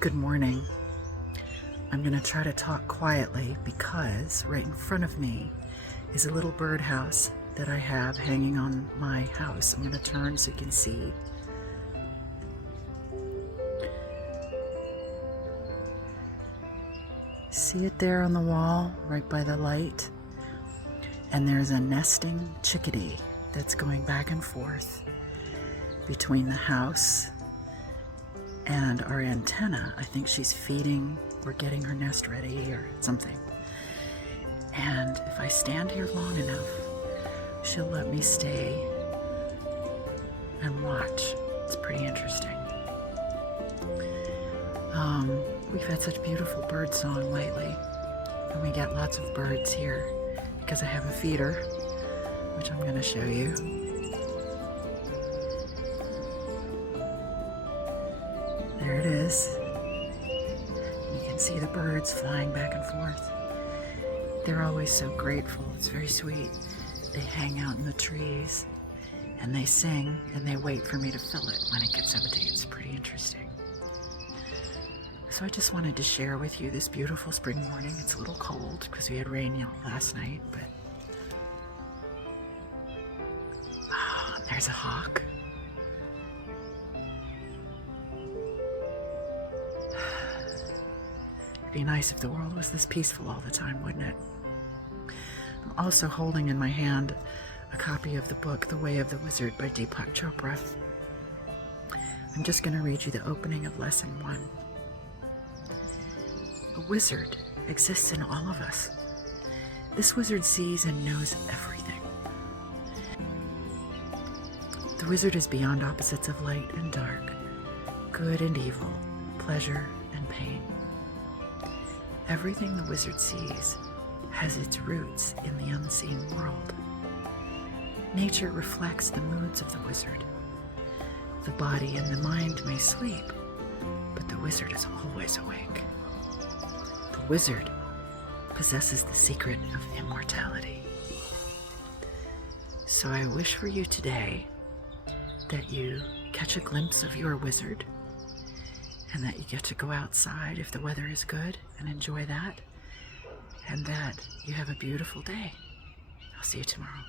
Good morning. I'm going to try to talk quietly because right in front of me is a little birdhouse that I have hanging on my house. I'm going to turn so you can see. See it there on the wall right by the light? And there's a nesting chickadee that's going back and forth between the house and our antenna. I think she's feeding or getting her nest ready or something. And if I stand here long enough, she'll let me stay and watch. It's pretty interesting. We've had such beautiful bird song lately, and we get lots of birds here because I have a feeder, which I'm going to show you. There it is. You can see the birds flying back and forth. They're always so grateful. It's very sweet. They hang out in the trees and they sing and they wait for me to fill it when it gets empty. It's pretty interesting. So I just wanted to share with you this beautiful spring morning. It's a little cold because we had rain last night, but there's a hawk. It'd be nice if the world was this peaceful all the time, wouldn't it? I'm also holding in my hand a copy of the book, The Way of the Wizard by Deepak Chopra. I'm just going to read you the opening of lesson 1. A wizard exists in all of us. This wizard sees and knows everything. The wizard is beyond opposites of light and dark, good and evil, pleasure and pain. Everything the wizard sees has its roots in the unseen world. Nature reflects the moods of the wizard. The body and the mind may sleep, but the wizard is always awake. The wizard possesses the secret of immortality. So I wish for you today that you catch a glimpse of your wizard and that you get to go outside if the weather is good and enjoy that, and that you have a beautiful day. I'll see you tomorrow.